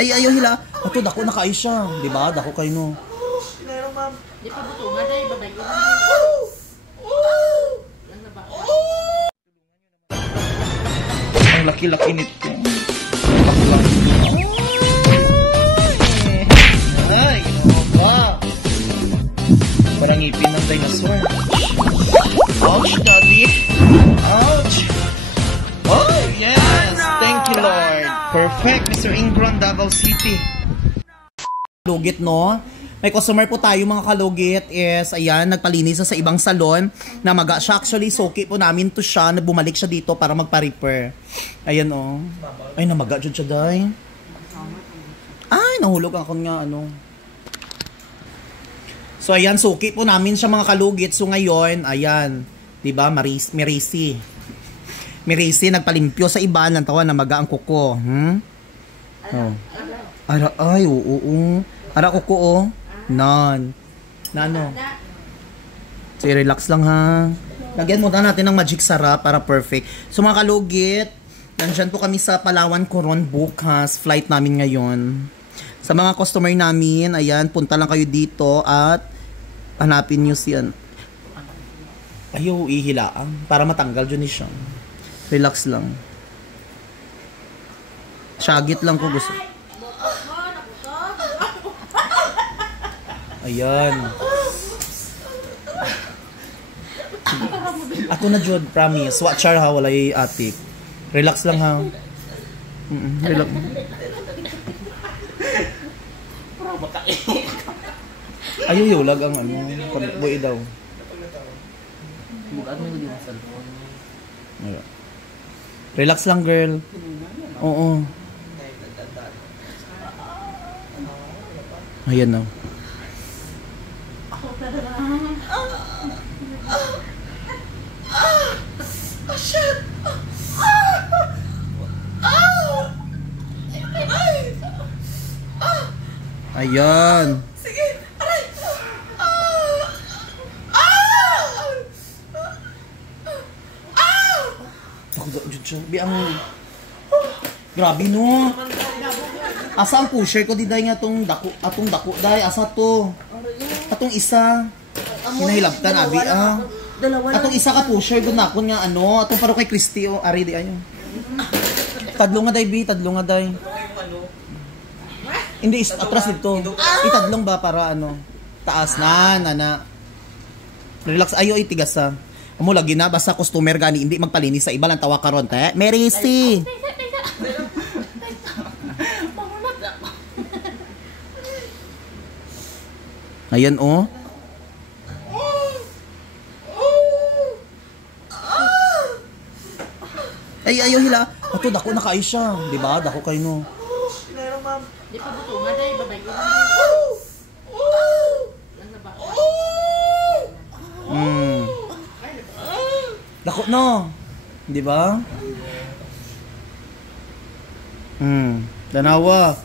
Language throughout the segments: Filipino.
Ay, ayaw hila. Ato, dako na kayo siya. Diba? Dako kayo no. Meron, ma'am. Di pa butungan ay babay ko. Ang laki-laki nito. Ay, ba? Parang ngipin ng dinosaur. Ouch, daddy. Ouch. Oh, yes. Thank you, Lord. Perfect, Mr. Ingram, Davao City. Kalugit, no? May customer po tayo, mga kalugit, is, ayan, nagpalinis sa ibang salon na siya actually, soki po namin to siya, na bumalik siya dito para magpa-repair. Ayan, oh. Ay, namaga dyan siya, day. Ay, nahulog ako nga, ano. So, ayan, soki po namin siya, mga kalugit. So, ngayon, ayan, diba, Marisi, nagpalimpyo sa iba, ng tawa na maga ang kuko. Oh. Ara, ay, oo. Ara, kuko, oh. None. Na ano? So, relax lang ha. Lagyan muna natin ng magic sarap para perfect. So, mga kalugit, nandyan po kami sa Palawan Coron bukas. Flight namin ngayon. Sa mga customer namin, ayan, punta lang kayo dito at hanapin nyo siya. Ayaw, ihilaan. Para matanggal dyan siya. Relax lang. Shagit lang ko gusto. Ayan. Ako na Jod, promise. Watchar ha, walay atik. Relax lang ha. Relax. Ayaw yulag ang ano. Boy daw. Relax lang girl. Oo. Ayan na. Shit! Ayan. Sige! Aray! Ako daw, Diyan siya. Grabe no. Asa ang pusher ko di dahi nga atong dako dahi. Asa to? Atong isa. Hinahilabtan abi ah. Atong isa ka pusher doon ako nga ano. Atong paro kay Christy o. Ari di ayo. Tadlong nga dahi bi. Tadlong nga dahi. Hindi, atras dito. Itadlong ba para ano? Taas na, nana. Relax, ayo itigas sa. Amo lagi na, basta customer gani, hindi magpalinis sa iba lang tawa karon te. Merisi. Ayan oh. Ay, ayaw hila. Ato, dako na kayo siya. Diba? Dako kayo no. Meron, ma'am. Di pa butungan ay babay ko. Dako no. Di ba? Danawa.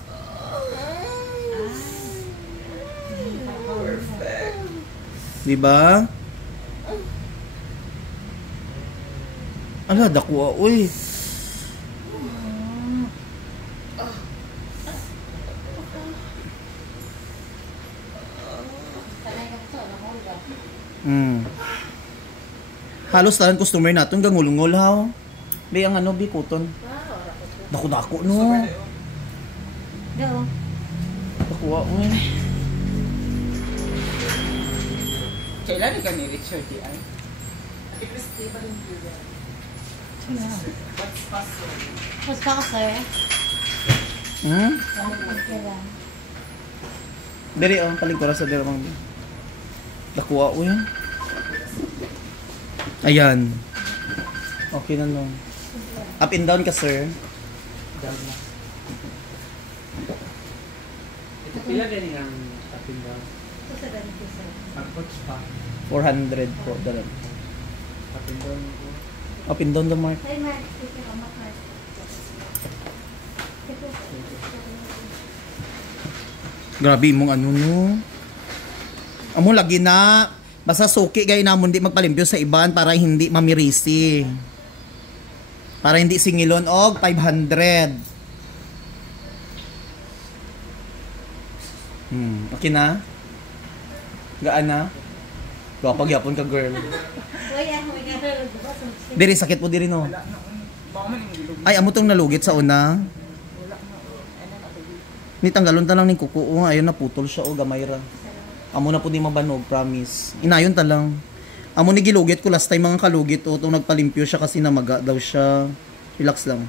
Di ba? Ala, dako uy. Halos talan customer natin gangulungol ha. Be ang ano bi kuton. Dako-dako no. Dako uy. Kailan ka ni Richard di ay? Ate Christy pa rin dito. What's possible? Mas ka sir. Diri ang paligura sa dirang. Dako uy. Ayan. Okay na no. Up and down ka, sir. Down na. Ito pila din ang up and down. Ito sa ganito sir. Approach pa. 400 po. Dalan. Up and down po. Up and down the mark. Ay, Mark. Ito ka, Mark. Grabe mong ano no. Amo lagi na. Basta suki gay namon di magpalimpyo sa iban para hindi mamirisi. Para hindi singilon og 500. Okay na? Gaan na? Gapag yapon ka, girl. Diri, sakit po diri, no? Wala na. Baka man yung ilog. Ay, amo tong nalugit sa una. Wala na. Ano na ito? Ni tanggalon ta lang ning kuko. Oh, ayun na putol siya, oh, gamay ra. Amo na po di mabanog, promise. Inayon ta lang. Amo ni gilugit ko last time mga kalugit, oh, tong nagpalimpyo siya kasi namaga daw siya. Relax lang.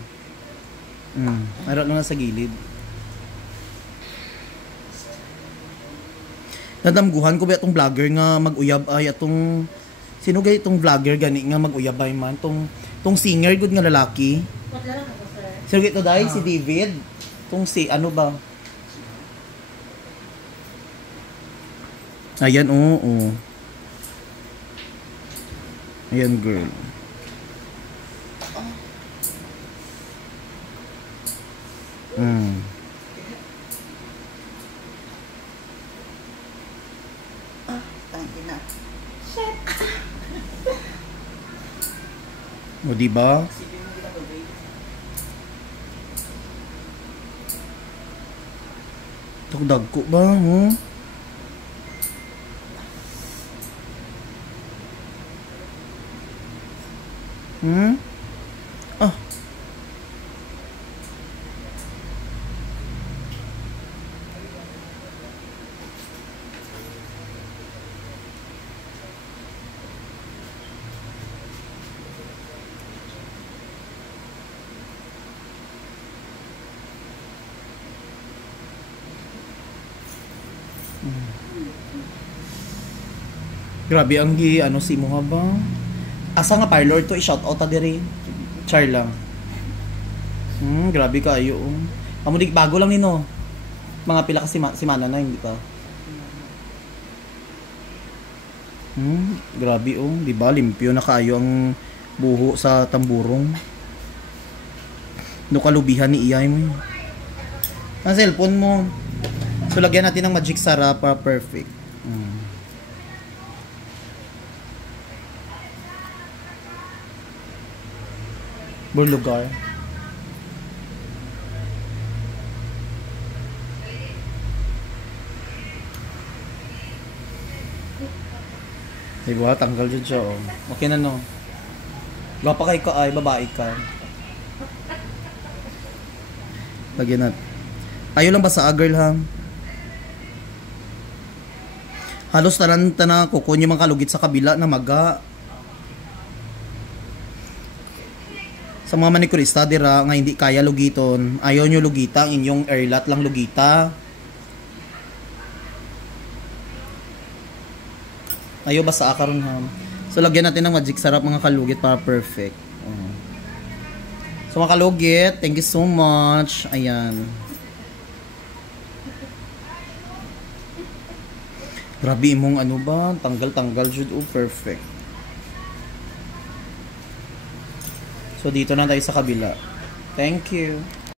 Ara lang na sa gilid. Nadamguhan ko ba itong vlogger nga mag-uyab ay atong sino gay itong vlogger gani nga mag-uyab ay man tong singer good nga lalaki. Sino gito dai si David. Tong si ano ba? Ayan oo. Ayan girl. O diba? Tugdag ko ba? Ah. Grabe ang ano si mo ba? Asa nga parlor to i-shout out ta diri. Char lang. Grabe ka ayo. Amo di bago lang nino. Mga pila ka si Mana na hindi pa. Grabe di ba limpyo na kaayo ang buho sa tamburong. No kalubihan ni iyay mo. Ang cellphone mo. So lagyan natin ng magic sarap para perfect. Lugar. Diba? Tanggal dyan siya, oh. Okay na, no? Gapa kay ka ay, babae ka. Lagyan natin. Ayaw lang ba sa girl, ha? Halos tanan na kukun yung mga kalugit sa kabila na maga. Sa mga manikurista dira nga hindi kaya lugiton, ayaw nyo lugita, ang inyong airlat lang lugita. Ayaw basa karon ha. So lagyan natin ng magic sarap mga kalugit para perfect. So mga kalugit, thank you so much. Ayan. Grabe imong ano ba, tanggal-tanggal jud perfect. So dito na tayo sa kabila. Thank you.